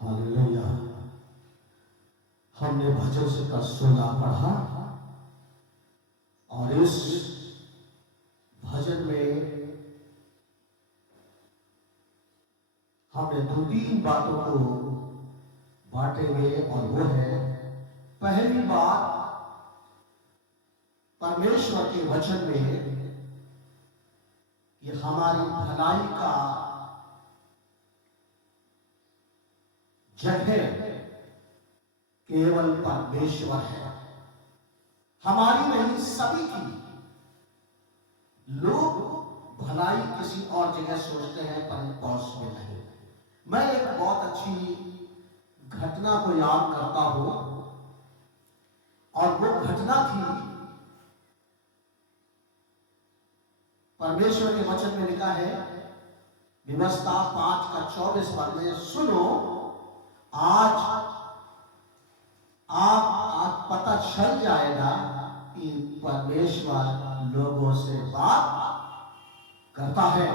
Hallelujah. हमने भजन से का 16 पढ़ा और इस भजन में हमने 2-3 बातों को बांटेंगे और वो है, पहली बात, परमेश्वर के वचन में ये हमारी भलाई का जगह केवल परमेश्वर है, हमारी नहीं, सभी की। लोग भलाई किसी और जगह सोचते हैं पर पॉसिबल नहीं। मैं एक बहुत अच्छी घटना को याद करता हूं और वो घटना थी, परमेश्वर के वचन में लिखा है व्यवस्था 5:24 में, सुनो आज आप पता चल जाएगा कि परमेश्वर लोगों से बात करता है।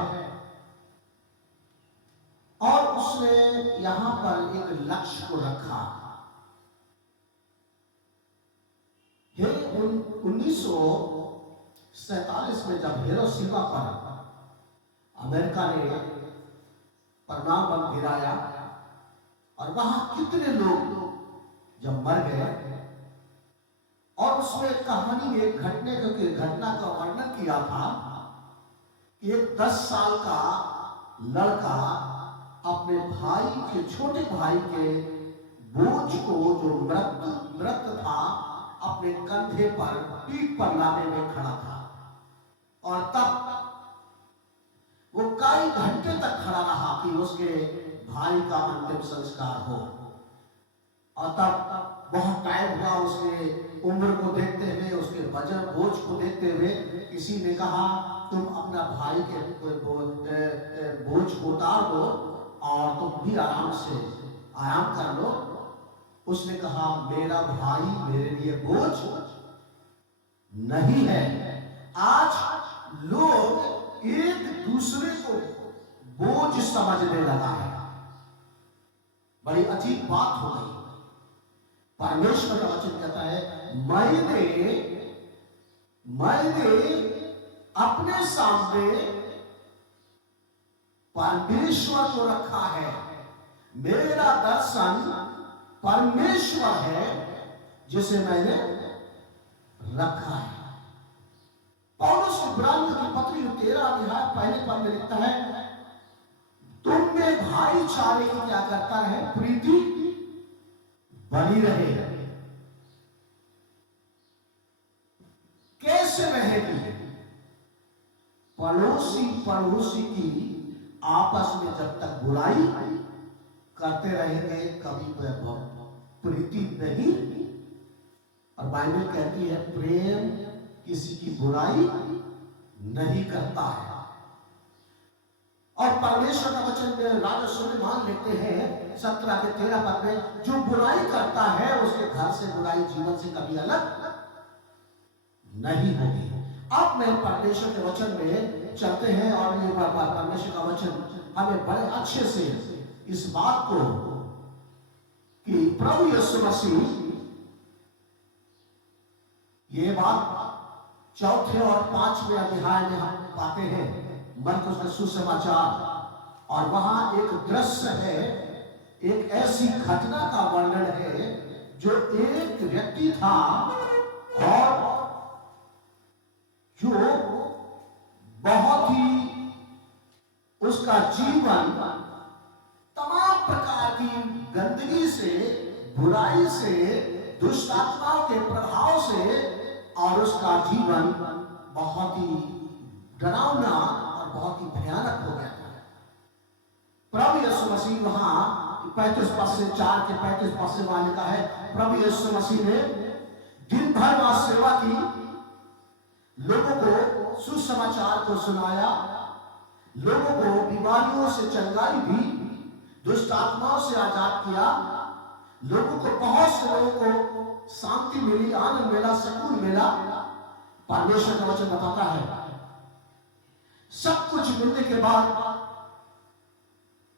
और उसने यहां पर एक लक्ष्य को रखा। 1947 में जब हिरोशिमा पर अमेरिका ने परमाणु बम गिराया और वहां कितने लोग जब मर गए, और उसमें कहानी में एक घटना का वर्णन किया था कि एक 10 साल का लड़का अपने भाई के, छोटे भाई के बोझ को, जो मृत था, अपने कंधे पर, पीठ पर लाने में खड़ा था। और तब वो कई घंटे तक खड़ा रहा कि उसके भाई का अंतिम संस्कार हो। और तब बहुत टाइम हुआ, उसके उम्र को देखते हुए, उसके वजन बोझ को देखते हुए किसी ने कहा तुम अपना भाई के बोझ को उतार दो और तुम भी आराम कर लो। उसने कहा मेरा भाई मेरे लिए बोझ नहीं है। आज लोग एक दूसरे को बोझ समझने लगा है। बड़ी अजीब बात हो गई। परमेश्वर का वचन कहता है मैंने अपने सामने परमेश्वर को रखा है। मेरा दर्शन परमेश्वर है जिसे मैंने रखा है। पौलुस इब्रानियों की पत्री 13 अध्याय पहले पद में लिखता है, तुम में भाईचारे की क्या करता है, प्रीति बनी रहे। कैसे रहेगी? पड़ोसी की आपस में जब तक बुराई करते रहेंगे, कभी प्रीति नहीं। और बाइबल कहती है प्रेम किसी की बुराई नहीं करता है। और परमेश्वर का वचन में राजा सुलेमान लिखते हैं 17-13 में, जो बुराई करता है उसके घर से बुराई जीवन से कभी अलग नहीं होगी। अब मैं परमेश्वर के वचन में चलते हैं और ये परमेश्वर का वचन हमें बड़े अच्छे से इस बात को कि प्रभु यीशु मसीह, ये बात 4 और 5वें अध्याय में हम पाते हैं, मरकुस का सुसमाचार। और वहां एक दृश्य है, एक ऐसी घटना का वर्णन है जो एक व्यक्ति था और जो बहुत ही उसका जीवन तमाम प्रकार की गंदगी से, बुराई से, दुष्ट आत्माओं के प्रभाव से, और उसका जीवन बहुत ही डरावना और बहुत ही भयानक हो गया था। प्रभु यीशु मसीह वहां 35 पद से 4 के 35 पद से वहां लिखा है, प्रभु यीशु मसीह ने दिन भर वहां सेवा की, लोगों को सुसमाचार को सुनाया, लोगों को बीमारियों से चंगाई दी, दुष्ट आत्माओं से आजाद किया, लोगों को, बहुत से लोगों को शांति मिली, आनंद मिला, सुकून मिला। परमेश्वर का वचन बताता है सब कुछ मिलने के बाद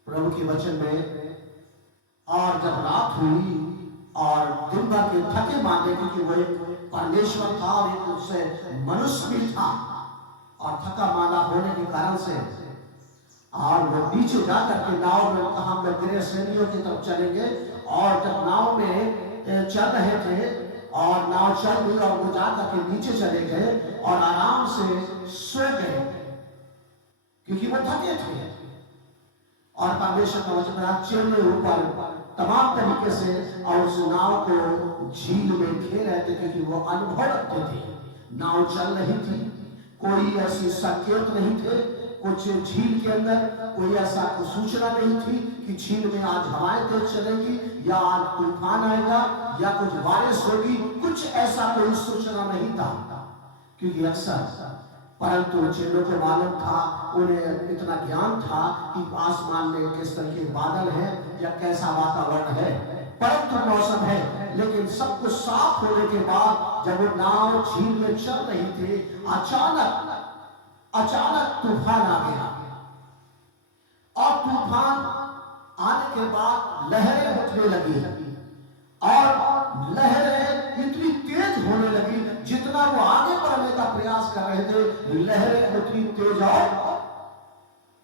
प्रभु के वचन में और जब रात हुई और दिन भर के थके मांदे, क्योंकि वो एक परमेश्वर था और एक उससे मनुष्य भी था, और थका मांदा होने के कारण से और वो नीचे जाकर के नाव में कहा हम लोग गृह श्रेणियों की तरफ चलेंगे। और जब नाव में चल रहे थे और नाव चल गई और वो जाकर के नीचे चले गए और आराम से सो गए, क्योंकि वो थके थे। और परमेश्वर का वचन चेले ऊपर तमाम तरीके से और उस नाव को झील में खेल रहे थे, क्योंकि वो अनुभव रखते थे। नाव चल रही थी, कोई ऐसी संकेत नहीं थे, कुछ झील के अंदर कोई ऐसा सूचना नहीं थी कि झील में आज हवाएं तेज चलेगी या आज तूफान आएगा या कुछ बारिश होगी, कुछ ऐसा कोई सूचना नहीं था। क्योंकि अक्सर परंतु चेलों को मालूम था, उन्हें इतना ज्ञान था कि आसमान में किस तरह के बादल है या कैसा वातावरण है, परंतु मौसम है। लेकिन सब कुछ साफ होने के बाद जब वो नाव झील में चल रही थी, अचानक तूफान आ गया। और तूफान आने के बाद लहरें उठने लगी और लहरें इतनी तेज होने लगी, जितना वो आगे बढ़ने का प्रयास कर रहे थे लहरें उतनी तेज और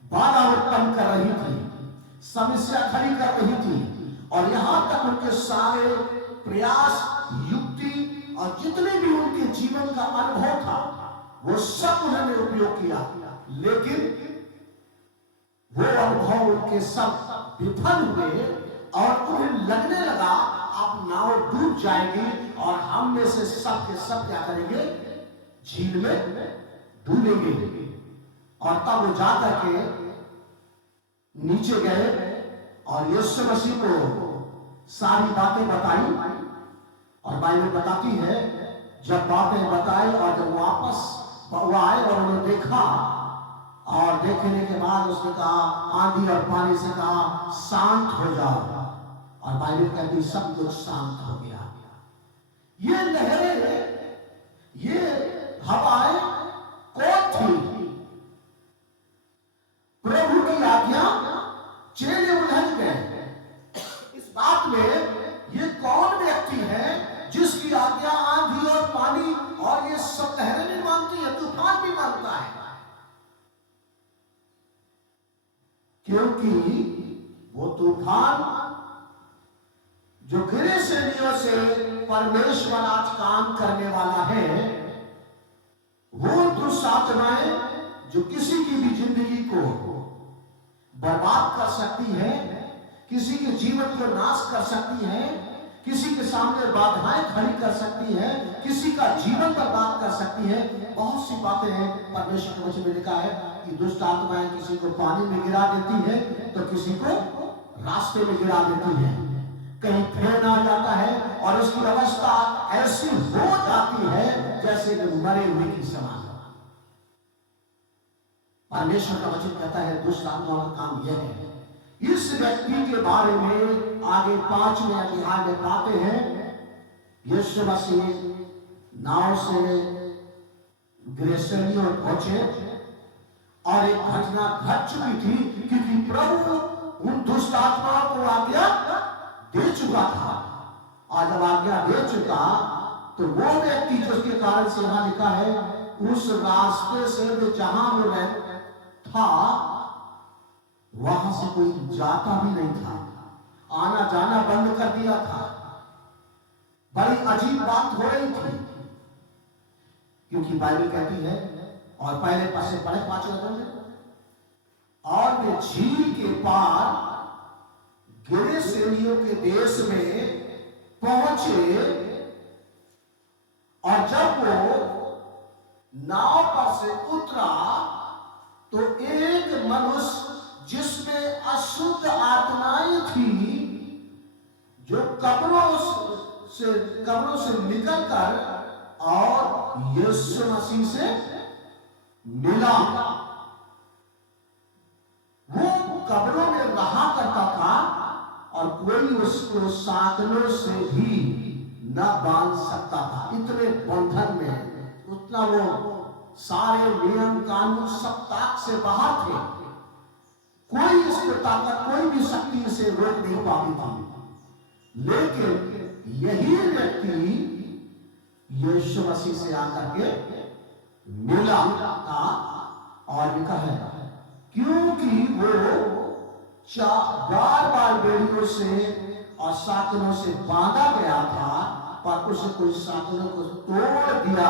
बाधा उत्पन्न कर रही थी, समस्या खड़ी कर रही थी। और यहां तक उनके सारे प्रयास, युक्ति और जितने भी उनके जीवन का अनुभव था वो सब उन्होंने उपयोग किया, लेकिन वो अनुभव उनके सब विफल हुए और उन्हें लगने लगा अब नाव डूब जाएगी और हम में से सब के सब क्या करेंगे, झील में डूबेंगे। और तब वो जाकर के नीचे गए और यीशु मसीह को सारी बातें बताई। और बाइबल बताती है जब बातें बताई और जब वापस वो आए और उन्होंने देखा, और देखने के बाद उसने कहा, आंधी और पानी से कहा शांत हो जाओ, और बाइबल कहती सब कुछ शांत हो गया। ये लहरें, ये हवाएं कौन थी? प्रभु की आज्ञा। चेले उलझ गए इस बात में, ये कौन व्यक्ति है जिसकी आज्ञा आंधी और पानी और ये सब लहरें नहीं मानती है, तूफान भी मानता है। क्योंकि वो तूफान जो गृह श्रेणियों से परमेश्वर आज काम करने वाला है, वो दुष्ट आत्माएं जो किसी की भी जिंदगी को बर्बाद कर सकती है, किसी के जीवन को नाश कर सकती है, किसी के सामने बाधाएं खड़ी कर सकती है, किसी का जीवन बर्बाद कर सकती है। बहुत सी बातें हैं परमेश्वर के वचन में लिखा है कि दुष्ट आत्माएं किसी को पानी में गिरा देती है तो किसी को रास्ते में गिरा देती है, कहीं फेर आ जाता है और उसकी अवस्था ऐसी हो जाती है जैसे कि मरे हुए की समान। परमेश्वर का वचन कहता है दुष्ट आत्माओं का काम यह है। इस व्यक्ति के बारे में आगे 5वें अध्याय में पाते हैं, यीशु मसीह नाव से गृह श्रेणियों में पहुंचे और एक घटना घट चुकी थी, क्योंकि प्रभु उन दुष्ट आत्माओं को आज्ञा दे चुका था। और जब आज्ञा दे चुका तो वो व्यक्ति जिसके कारण से यहां लिखा है, उस रास्ते से जहां वो था वहां से कोई जाता भी नहीं था, आना जाना बंद कर दिया था। बड़ी अजीब बात हो रही थी, क्योंकि बाइबल कहती है, और पहले पासे पढ़े 5 वचन में, और वे झील के पार गिरसेनियों के देश में पहुंचे, और जब वो नाव पर से उतरा तो एक मनुष्य जिसमें अशुद्ध आत्माएं थी, जो कब्रों से निकलकर और यीशु मसीह से मिला। वो कब्रों में रहा करता था और कोई उसको साधनों से भी न बांध सकता था। इतने बंधन में, उतना वो सारे नियम कानून सब ताक से बाहर थे। कोई इसको ताकत, कोई भी शक्ति इसे रोक नहीं पाती थी। लेकिन यही व्यक्ति यीशु मसीह से आकर के मिला था और लिखा है क्योंकि वो बार बार बेड़ियों से और साधनों से बांधा गया था, पर उसे कोई साधनों को तोड़ दिया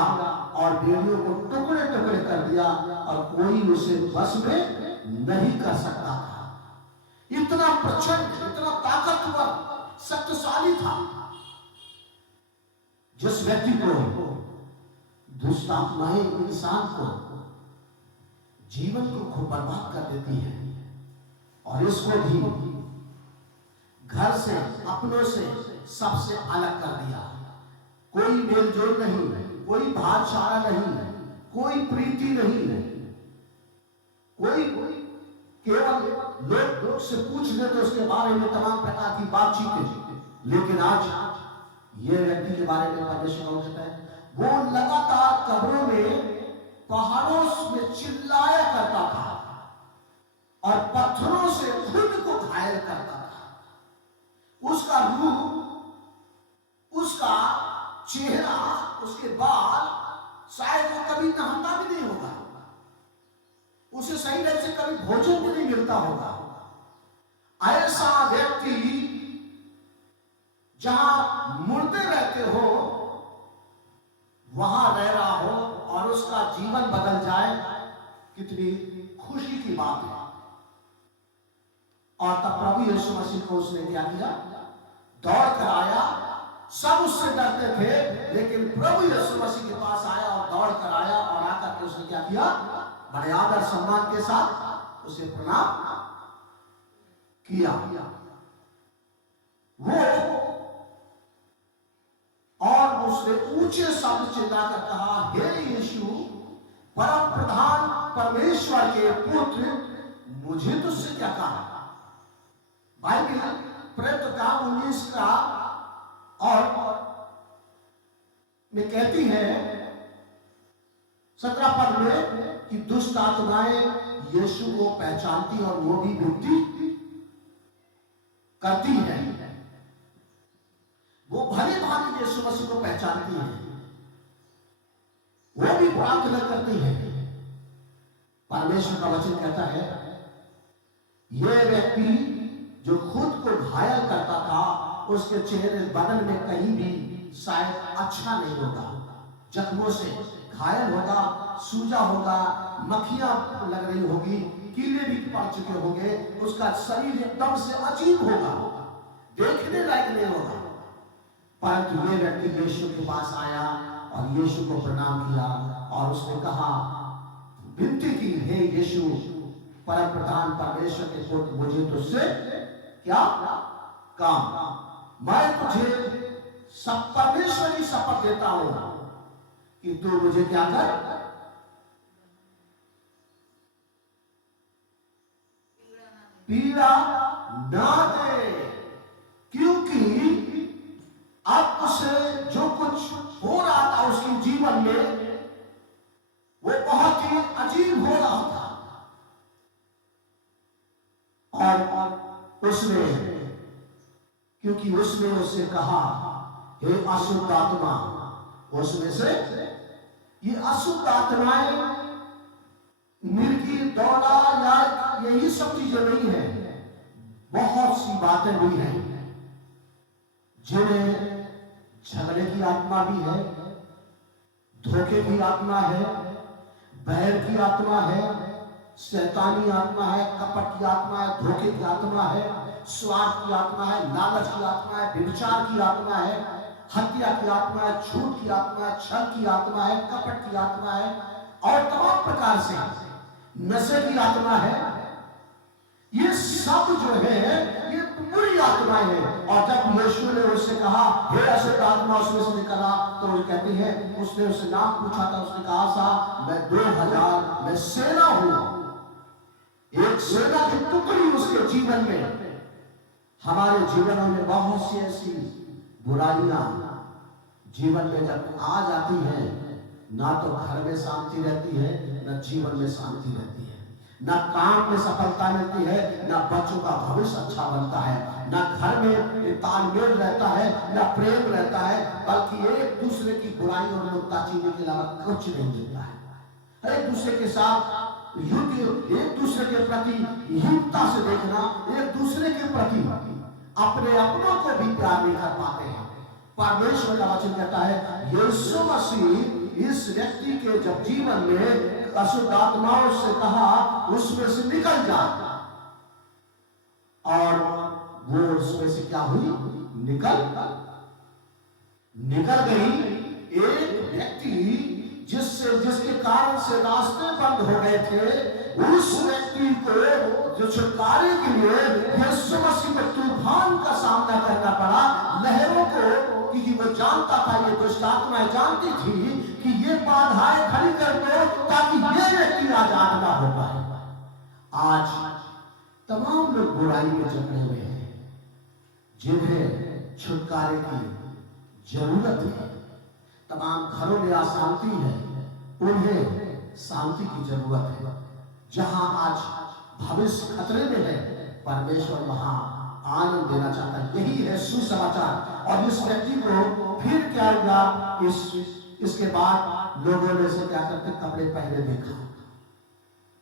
और बेड़ियों को टुकड़े टुकड़े कर दिया और कोई उसे बस में नहीं कर सकता था। इतना प्रचंड, इतना ताकतवर, शक्तिशाली था। जिस व्यक्ति को दुष्ट आत्माएं इंसान को जीवन को बर्बाद कर देती है और इसको भी घर से, अपनों से, सबसे अलग कर दिया। कोई मेलजोल नहीं, कोई भाईचारा नहीं, कोई प्रीति नहीं, कोई केवल लोग से पूछ ले तो उसके बारे में तमाम प्रकार की बातचीत। लेकिन आज ये व्यक्ति के बारे में परमेश्वर कहता है वो लगातार कब्रों में, पहाड़ों में चिल्लाया करता था और पत्थरों से खुद को घायल करता था। उसका रूप, उसका चेहरा, उसके बाल, शायद वो कभी नहाता भी नहीं होगा, उसे सही ढंग से कभी भोजन भी नहीं मिलता होगा। ऐसा व्यक्ति जहां मुर्दे रहते हो वहां रह रहा हो और उसका जीवन बदल जाए, कितनी खुशी की बात है। और तब प्रभु यीशु मसीह को उसने क्या किया? दौड़ कर आया। सब उससे डरते थे, लेकिन प्रभु यीशु मसीह के पास आया और दौड़ कर आया और आकर के उसने क्या किया? बड़े आदर सम्मान के साथ उसे प्रणाम किया। वो और उसने ऊंचे शब्द चिल्लाकर कहा, हे यीशु, परम प्रधान परमेश्वर के पुत्र, मुझे तुझसे क्या कहा? बाइबल प्रेरित का 19 का और में कहती है 17 पद में कि दुष्ट आत्माएं यीशु को पहचानती और वो भी विनती करती है। वो भले भांति यीशु मसीह को पहचानती है, वो भी प्रार्थना करती है। परमेश्वर का वचन कहता है यह व्यक्ति जो खुद को घायल करता था, उसके चेहरे बदन में कहीं भी शायद अच्छा नहीं होगा, जख्मों से घायल होगा, सूजा होगा, मक्खियां लग रही होगी, कीले भी पड़ चुके होंगे, उसका शरीर एकदम से अजीब होगा, देखने लायक नहीं होगा। परंतु ये व्यक्ति यीशु के पास आया और यीशु को प्रणाम किया और उसने कहा, विनती की, हे यीशु, परम प्रधान परमेश्वर के पुत्र, मुझे तुझसे क्या काम? मैं तुझे सब परमेश्वर की शपथ देता हूं कि तू मुझे क्या कर? पीड़ा ना दे, क्योंकि अब उसे जो कुछ हो रहा था उसके जीवन में वो बहुत ही अजीब हो रहा था। और उसने, क्योंकि उसने उससे कहा, हे अशुद्ध आत्मा, उसमें से ये अशुद्ध आत्माएं मिर्गी, दौड़ा या यही सब चीजें नहीं है, बहुत सी बातें भी हैं जिन्हें झगड़े की आत्मा भी है, धोखे की आत्मा है, बैर की आत्मा है, शैतानी आत्मा है, कपट की आत्मा है, धोखे की आत्मा है, स्वार्थ की आत्मा है, लालच की आत्मा है, व्यभिचार की आत्मा है, हत्या की आत्मा है, झूठ की आत्मा है, छल की आत्मा है, कपट की आत्मा है और तमाम प्रकार से नशे की आत्मा है। ये सब जो है ये बुरी आत्माएं हैं। और जब यीशु ने उससे कहा, हे अशुद्ध आत्मा उसमें से निकला, तो वो कहती है, उसने उससे नाम पूछा था, उसने कहा सा, मैं 2000, मैं सेना हूं, एक सेना की टुकड़ी उसके जीवन में। हमारे जीवनों में बहुत सी ऐसी बुराइयां जीवन में जब आ जाती हैं, ना तो घर में शांति रहती है, ना जीवन में शांति रहती है। ना काम में सफलता मिलती है, ना बच्चों का भविष्य अच्छा बनता है, ना घर में तालमेल रहता है, ना प्रेम रहता है, बल्कि एक दूसरे की बुराई और नुक्ताचीनी के अलावा कुछ नहीं मिलता है। एक दूसरे के साथ युद्ध, एक दूसरे के प्रति हीनता से देखना, एक दूसरे के प्रति अपने अपनों को भी प्यार नहीं कर पाते हैं। परमेश्वर का वचन कहता है यीशु मसीह इस व्यक्ति के जब जीवन में अशुद्ध आत्माओं से कहा उसमें से निकल जा, और वो उसमें से क्या हुई, निकल गई। एक व्यक्ति जिसके कारण से रास्ते बंद हो गए थे, उस व्यक्ति को जो छुटकारे के लिए यीशु मसीह को तूफान का सामना करना पड़ा, लहरों को, क्योंकि वो जानता था, ये दुष्ट आत्माएं जानती थी कि ये बाधाएं खड़ी कर दो ताकि ये व्यक्ति आजाद ना हो पाए। आज तमाम लोग बुराई में जकड़े हुए हैं, जिन्हें छुटकारे की जरूरत है। तमाम घरों में अशांति है, उन्हें शांति की जरूरत है। जहां आज भविष्य खतरे में है, परमेश्वर वहां आनंद देना चाहता है। यही है सुसमाचार। और इस व्यक्ति को फिर क्या हुआ, इसके बाद लोगों ने से क्या करते, कपड़े पहने देखा,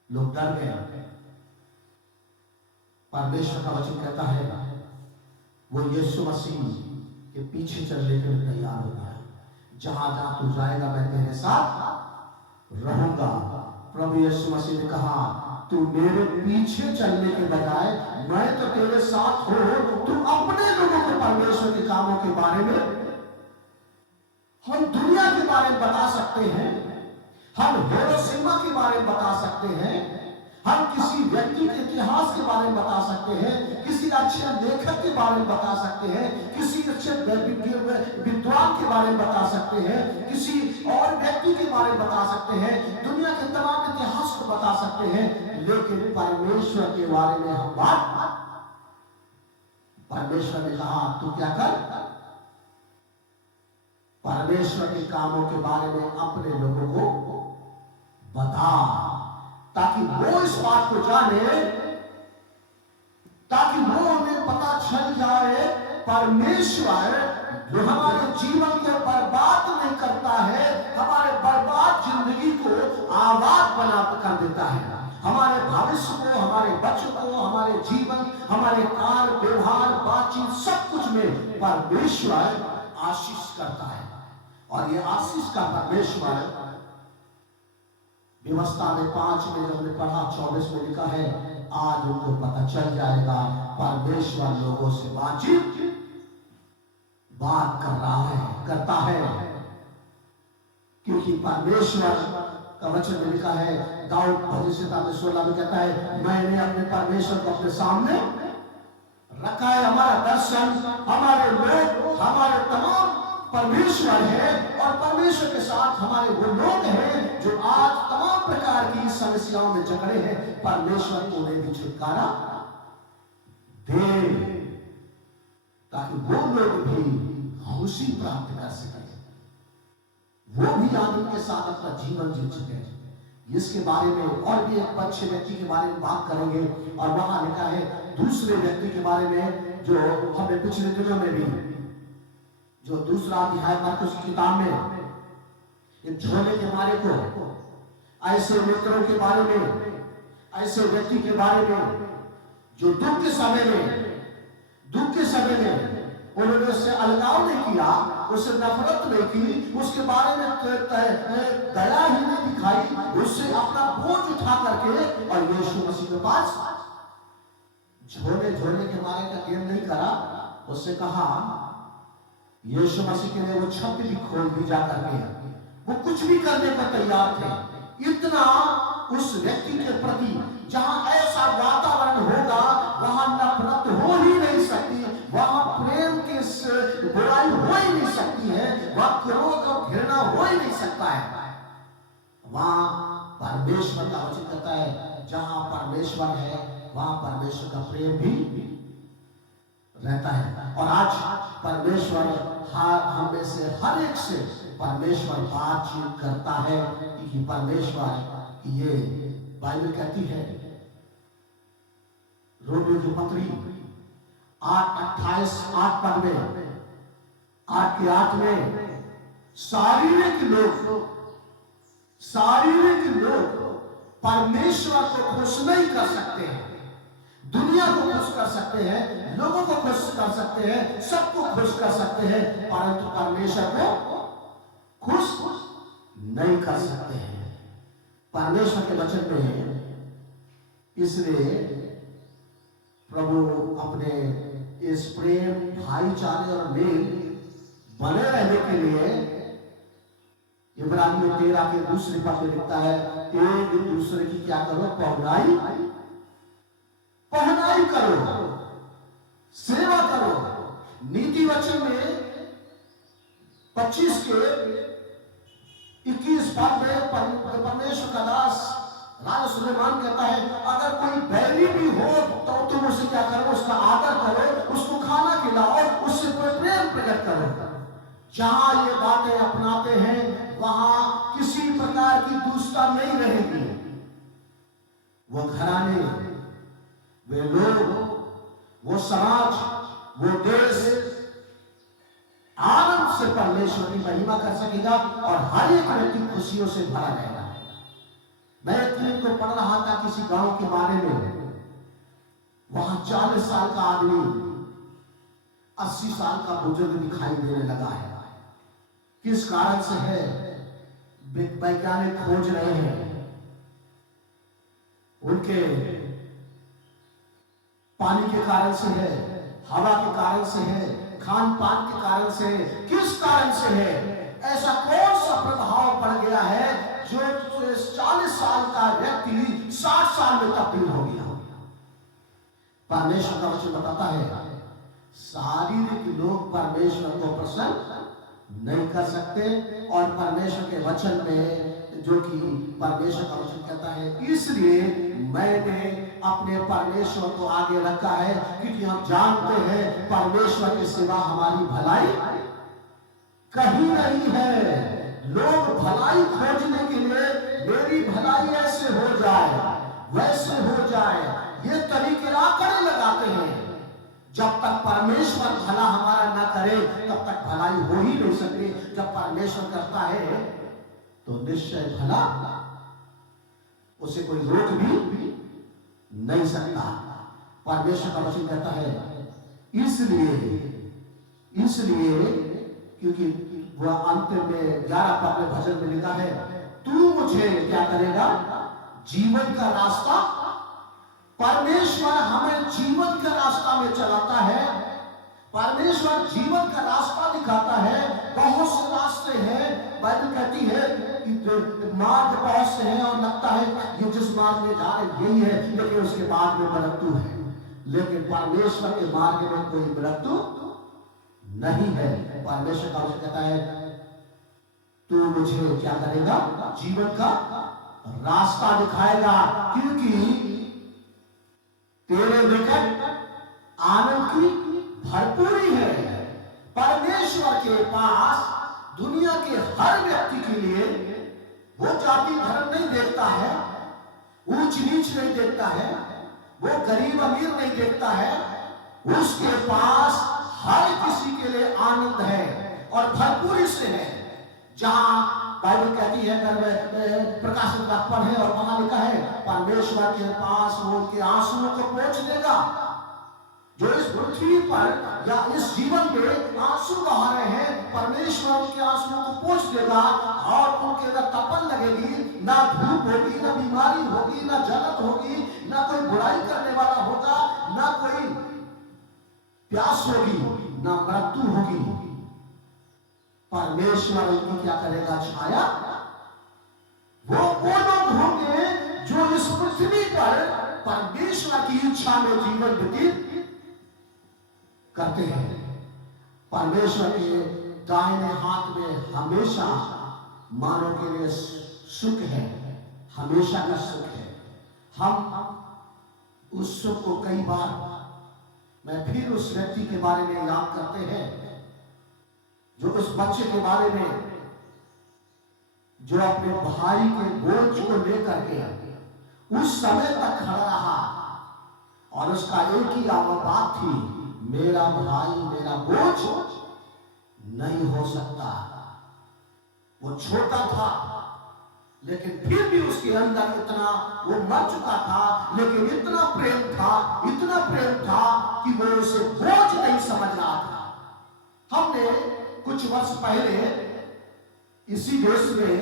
लोग डर गए। परमेश्वर का वचन कहता है वो यीशु मसीह के पीछे चलने के लिए तैयार हो गया। जहां जहां तू जाएगा मैं तेरे साथ रहूंगा। प्रभु यीशु मसीह ने कहा तू मेरे पीछे चलने के बजाय मैं तो तेरे साथ हूं। तू अपने लोगों को परमेश्वर के कामों के बारे में, हम दुनिया के बारे में बता सकते हैं, हम हिरोशिमा के बारे में बता सकते हैं, हम किसी व्यक्ति के इतिहास के बारे में बता सकते हैं, किसी अच्छे लेखक के बारे में बता सकते हैं, किसी अच्छे विद्वान के बारे में बता सकते हैं, किसी और व्यक्ति के बारे में बता सकते हैं, दुनिया के तमाम इतिहास को बता सकते हैं, लेकिन परमेश्वर के बारे में हम बात, परमेश्वर ने कहा तू क्या कर, परमेश्वर के कामों के बारे में अपने लोगों को बता, ताकि वो इस बात को जाने, ताकि वो हमें पता चल जाए परमेश्वर जो हमारे जीवन को बर्बाद नहीं करता है, हमारे बर्बाद जिंदगी को आबाद बना कर देता है। हमारे भविष्य को, हमारे बच्चों को, हमारे जीवन, हमारे कार्य व्यवहार बातचीत सब कुछ में परमेश्वर आशीष करता है। और ये आशीष का परमेश्वर व्यवस्था में 5 में जब हमने पढ़ा 24 में लिखा है आज उनको पता चल जाएगा परमेश्वर लोगों से बात कर रहा है, करता है, क्योंकि परमेश्वर का वचन में लिखा है, दाऊद भजन संहिता में 16 में कहता है मैंने अपने परमेश्वर को अपने सामने रखा है। हमारा दर्शन, हमारे लोग, हमारे तमाम परमेश्वर है, और परमेश्वर के साथ हमारे वो लोग हैं जो आज तमाम प्रकार की समस्याओं में जकड़े हैं। परमेश्वर उन्हें भी छुटकारा दे, ताकि वो लोग भी खुशी प्राप्त कर सके, वो भी आनंद के साथ अपना जीवन जी सके। इसके बारे में और भी एक अच्छे व्यक्ति के बारे में बात करेंगे, और वहां लिखा है दूसरे व्यक्ति के बारे में जो हमें पिछले दिनों में भी, जो दूसरा अध्याय मार्कुस की किताब में एक झोले के मारे को, ऐसे मित्रों के बारे में, ऐसे व्यक्ति के बारे में जो दुख के समय में उन्होंने उससे अलगाव नहीं किया, उससे नफरत नहीं की, उसके बारे में दया ही नहीं दिखाई, उससे अपना बोझ उठा करके और यीशु मसीह के पास झोले के मारे का गेम नहीं करा। उससे कहा यीशु मसीह के लिए वो छत भी खोल दी जा करके, वो कुछ भी करने को तैयार थे। इतना उस व्यक्ति के प्रति, जहां ऐसा वातावरण होगा वहां नफरत हो ही नहीं सकती, वहां प्रेम की बुराई हो ही नहीं सकती है, वहां क्रोध और घृणा हो ही नहीं सकता है। वहां परमेश्वर का वचन कहता है जहां परमेश्वर है वहां परमेश्वर का प्रेम भी रहता है। और आज परमेश्वर हम में से हर एक से परमेश्वर बातचीत करता है, क्योंकि परमेश्वर ये बाइबल कहती है रोमियो की पत्री 8:28 8 पद में 8 के 8 में शारीरिक लोग परमेश्वर को खुश नहीं कर सकते हैं। दुनिया को खुश कर सकते हैं, लोगों को खुश कर सकते हैं, सबको खुश कर सकते हैं, परंतु परमेश्वर को खुश नहीं कर सकते हैं। परमेश्वर के वचन में है, इसलिए प्रभु अपने इस प्रेम, भाईचारे और मेल बने रहने के लिए इब्रानियों 13 के दूसरे पद में लिखता है, एक दूसरे की क्या करो, पहनाई करो, सेवा करो। नीति वचन में 25 के 21 पद में परमेश्वर का दास राजा सुलेमान कहता है, अगर कोई बैरी भी हो तो तुम उसे क्या करो, उसका आदर करो, उसको खाना खिलाओ, उससे प्रेम प्रकट करो। जहां ये बातें अपनाते हैं वहां किसी प्रकार की दुष्टता नहीं रहेगी। वो घराने, वे लोग, वो समाज, वो देश आनंद से परमेश्वर की महिमा कर सकेगा और हर एक व्यक्ति खुशियों से भरा रहेगा। मैं एक दिन को पढ़ रहा था किसी गांव के बारे में, वहां 40 साल का आदमी 80 साल का बुजुर्ग दिखाई देने लगा है। किस कारण से है? वैज्ञानिक खोज रहे हैं, उनके पानी के कारण से है, हवा के कारण से है, खान पान के कारण से, किस कारण से है? ऐसा कौन सा प्रभाव पड़ गया है जो 40 साल का व्यक्ति 60 साल में तब्दील हो गया? परमेश्वर का वचन बताता है, शारीरिक लोग परमेश्वर को प्रसन्न नहीं कर सकते, और परमेश्वर के वचन में जो कि परमेश्वर का वचन कहता है, इसलिए मैंने अपने परमेश्वर को आगे रखा है, क्योंकि हम जानते हैं परमेश्वर के सिवा हमारी भलाई कहीं नहीं है। लोग भलाई खोजने के लिए मेरी भलाई ऐसे हो जाए, वैसे हो जाए, ये तरीके आंकड़े लगाते हैं। जब तक परमेश्वर भला हमारा ना करे तब तक भलाई हो ही नहीं सकती। जब परमेश्वर करता है तो निश्चय भला उसे कोई रोक भी नहीं सकता। परमेश्वर का वचन कहता है, इसलिए क्योंकि वह अंत में 11 पद में भजन में लिखा है, तू मुझे क्या करेगा, जीवन का रास्ता। परमेश्वर हमें जीवन का रास्ता में चलाता है, परमेश्वर जीवन का रास्ता दिखाता है। बहुत से रास्ते हैं, बाइबल कहती है कि मार्ग बहुत से हैं और लगता है ये जिस मार्ग में जा रहे यही है, लेकिन उसके बाद में मृत्यु है। लेकिन परमेश्वर के मार्ग में कोई मृत्यु नहीं है। परमेश्वर का वचन कहता है, तू मुझे क्या करेगा, जीवन का रास्ता दिखाएगा, क्योंकि तेरे निकट आनंद की भरपूरी है। परमेश्वर के पास दुनिया के हर व्यक्ति के लिए वो जाति धर्म नहीं देखता है, ऊंच नीच नहीं देखता है, वो गरीब अमीर नहीं देखता है। उसके पास हर किसी के लिए आनंद है और भरपूरी से है। जहां बाइबल कहती है, अगर प्रकाशित वाक्य है और वहां लिखा है, परमेश्वर के पास वो उनके आंसुओं को पोंछ देगा। जो इस पृथ्वी पर या इस जीवन में आंसू बहा रहे हैं, परमेश्वर उनके आंसुओं को पोंछ देगा और उनके अंदर तपन लगेगी। ना धूप होगी, ना बीमारी होगी, ना जलत होगी, ना कोई बुराई करने वाला होगा, ना कोई प्यास होगी, ना मृत्यु होगी। परमेश्वर उनको क्या करेगा, छाया। वो लोग होंगे जो इस पृथ्वी पर परमेश्वर की इच्छा में जीवन व्यतीत करते हैं। परमेश्वर के दाहिने हाथ में हमेशा मानव के लिए सुख है, हमेशा का सुख है। हम उस सुख को कई बार मैं फिर उस व्यक्ति के बारे में याद करते हैं, जो उस बच्चे के बारे में जो अपने भाई के बोझ को लेकर के उस समय तक खड़ा रहा और उसका एक ही बात थी, मेरा भाई मेरा बोझ नहीं हो सकता। वो छोटा था लेकिन फिर भी उसके अंदर इतना, वो मर चुका था लेकिन इतना प्रेम था कि वो उसे बोझ नहीं समझ रहा था। हमने कुछ वर्ष पहले इसी देश में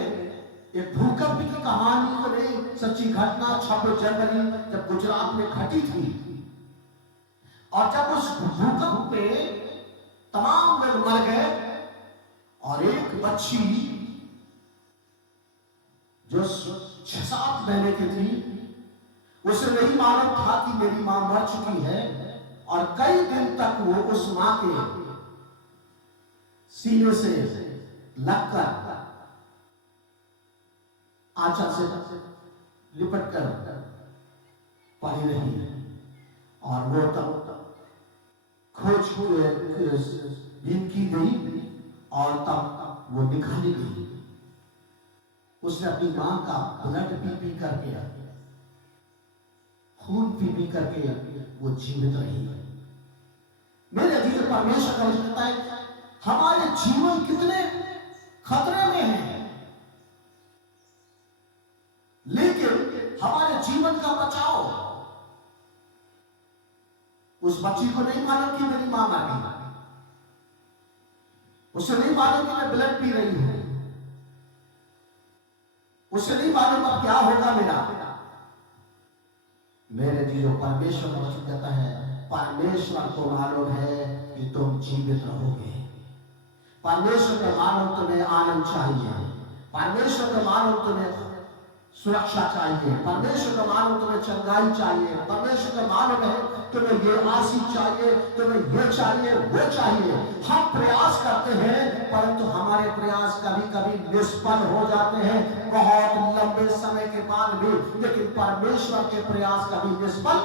एक भूकंप की कहानी बनी, सच्ची घटना 26 जनवरी जब गुजरात में घटी थी। और जब उस भूकंप में तमाम लोग मर गए और एक बच्ची जो 6-7 महीने की थी, उसे नहीं मालूम था कि मेरी मां मर चुकी है। और कई दिन तक वो उस मां के सीने से लगकर आंचल से लिपट कर पड़ी रही। और वो तब खोज की गई और तब वो निकाली गई। उसने अपनी मां का ब्लड पी करके, खून पी करके वो जीवित रही। मेरे अधीन परमेश्वर का कहता है, हमारे जीवन कितने खतरे में हैं, लेकिन हमारे जीवन का बचाव। उस बच्ची को नहीं मालूम कि मेरी मां मर गई, उसे नहीं मालूम कि मैं ब्लड पी रही हूं, उसे नहीं मालूम अब क्या होगा मेरा। मेरे जीवो परमेश्वर का वचन कहता है, परमेश्वर को मालूम है कि तुम जीवित रहोगे। परमेश्वर को मालूम तुम्हें आनंद चाहिए, परमेश्वर को मालूम तुम्हें सुरक्षा चाहिए, परमेश्वर को मालूम तुम्हें चंगाई चाहिए, परमेश्वर को मालूम है तुम्हें ये आशीष चाहिए, तुम्हें ये चाहिए, वो चाहिए। हम प्रयास करते हैं परंतु हमारे प्रयास कभी कभी निष्फल हो जाते हैं बहुत लंबे समय के बाद भी। लेकिन परमेश्वर के प्रयास कभी निष्फल,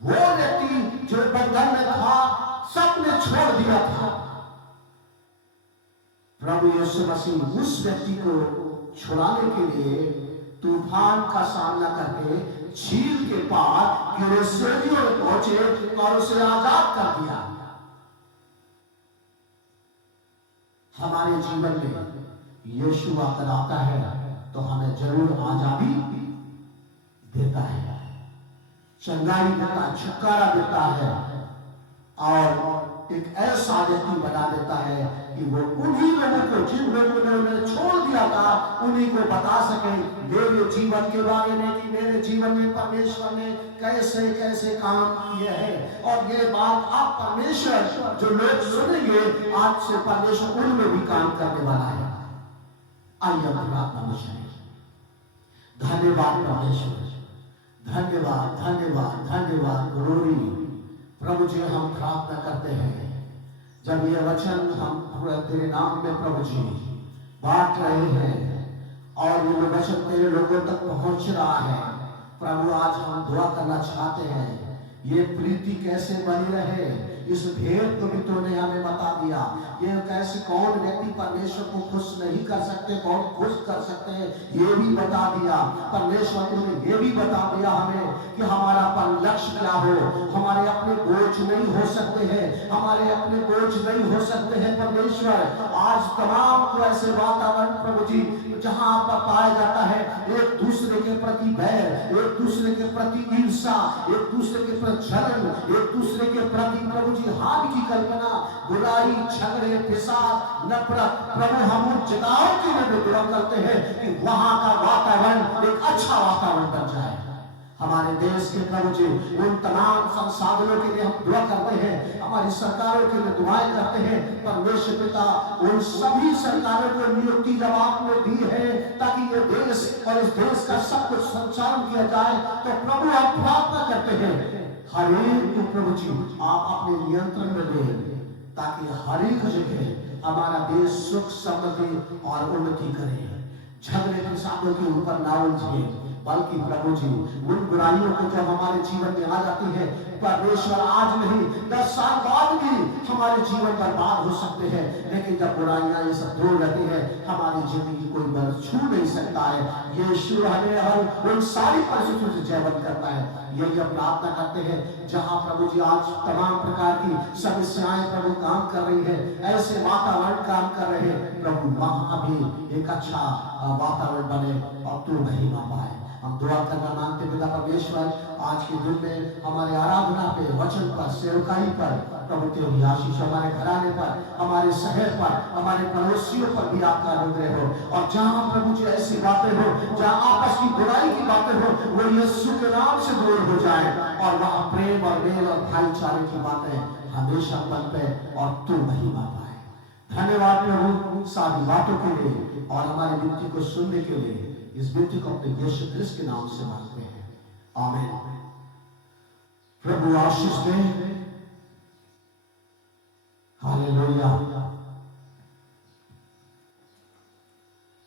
वो व्यक्ति जो बंधन में था सबने छोड़ दिया था, प्रभु यीशु मसीह उस व्यक्ति को छुड़ाने के लिए तूफान का सामना करके झील के पार गिरसेनियों में पहुंचे और उसे आजाद कर दिया। हमारे जीवन में यीशु आकर आता है तो हमें जरूर आजादी देता है, चंगाई देता है, छुटकारा देता है और एक ऐसा व्यक्ति बना देता है कि वो उन्हीं लोगों को, जिन लोगों ने उन्हें छोड़ दिया था, उन्हीं को बता सके मेरे जीवन के बारे में कि मेरे जीवन में परमेश्वर ने कैसे कैसे काम किए हैं। और ये बात आप परमेश्वर जो लोग सुनेंगे, आज से परमेश्वर उनमें भी काम करने वाला है। आइए हम प्रार्थना में चलें। धन्यवाद परमेश्वर, धन्यवाद धन्यवाद धन्यवाद ग्लोरी। प्रभु जी हम प्रार्थना करते हैं, जब ये वचन हम पूरे तेरे नाम में प्रभु जी बांट रहे हैं और ये वचन तेरे लोगों तक पहुंच रहा है, प्रभु आज हम दुआ करना चाहते हैं ये प्रीति कैसे बनी रहे। इस भेद को भी तूने हमें बता दिया, ये कैसे कौन व्यक्ति परमेश्वर को खुश नहीं कर सकते, कौन खुश कर सकते हैं, ये भी बता दिया। परमेश्वर तूने ये भी बता दिया हमें कि हमारा पर लक्ष्य क्या हो। हमारे अपने बोझ नहीं हो सकते हैं, हमारे अपने बोझ नहीं हो सकते हैं परमेश्वर। आज तमाम को ऐसे वातावरण प्रभु जी जहां पर पाया जाता है एक दूसरे के प्रति बैर, एक दूसरे के प्रति ईर्षा, एक दूसरे के प्रति जलन, एक दूसरे के प्रति प्रभु जी हानि की कल्पना, बुराई, झगड़े, फिसाद, नफरत। प्रभु हम उन जगहों के लिए दुआ करते हैं कि वहां का वातावरण एक अच्छा वातावरण बन जाए। हमारे देश के प्रभु जी उन तमाम संसाधनों के लिए हम दुआ करते हैं, हमारी सरकारों के लिए दुआएं करते हैं। परमेश्वर पिता उन सभी सरकारों को नियुक्ति जब आपने दी है ताकि ये देश और इस देश का सब कुछ संचालन किया जाए, तो प्रभु आप प्रार्थना करते हैं हर एक को प्रभु जी आप अपने नियंत्रण में लें ताकि हर एक जगह हमारा देश सुख समृद्धि और उन्नति करे। झगड़े फिसादों के ऊपर ना उलझे, बल्कि प्रभु जी उन बुराइयों को जब हमारे जीवन में आ जाती है, परमेश्वर आज नहीं 10 साल बाद भी हमारे जीवन बर्बाद हो सकते हैं, लेकिन जब बुराइयां ये सब दूर रहती है, हमारी जिंदगी कोई बल छू नहीं सकता है। यीशु हमें हर उन सारी परिस्थितियों से जयवंत करता है। यही हम प्रार्थना करते हैं, जहां प्रभु जी आज तमाम प्रकार की समस्याएं प्रभु काम कर रही है, ऐसे वातावरण काम कर रहे हैं प्रभु, वहां भी एक अच्छा वातावरण बने और तू महिमा पाए। हम दुआ करना मांगते पिता परमेश्वर, आज के दिन में हमारे आराधना पे, वचन पर, सेवकाई पर प्रभु तेरी आशीष हमारे घराने पर, हमारे शहर पर, हमारे पड़ोसियों पर भी आपका अनुग्रह हो। और जहां प्रभु जी ऐसी बातें हो, जहां आपस की बुराई की बातें हो, वो यीशु के नाम से दूर हो जाए और वहां प्रेम और मेल और भाईचारे की बातें हमेशा बन पे और तू महिमा पाए। धन्यवाद प्रभु सारी बातों के लिए और हमारी विनती को सुनने के लिए। इस विनती को अपने यीशु क्रिस्त के नाम से मांगते हैं, आमीन। प्रभु आशीष दे, हालेलुया।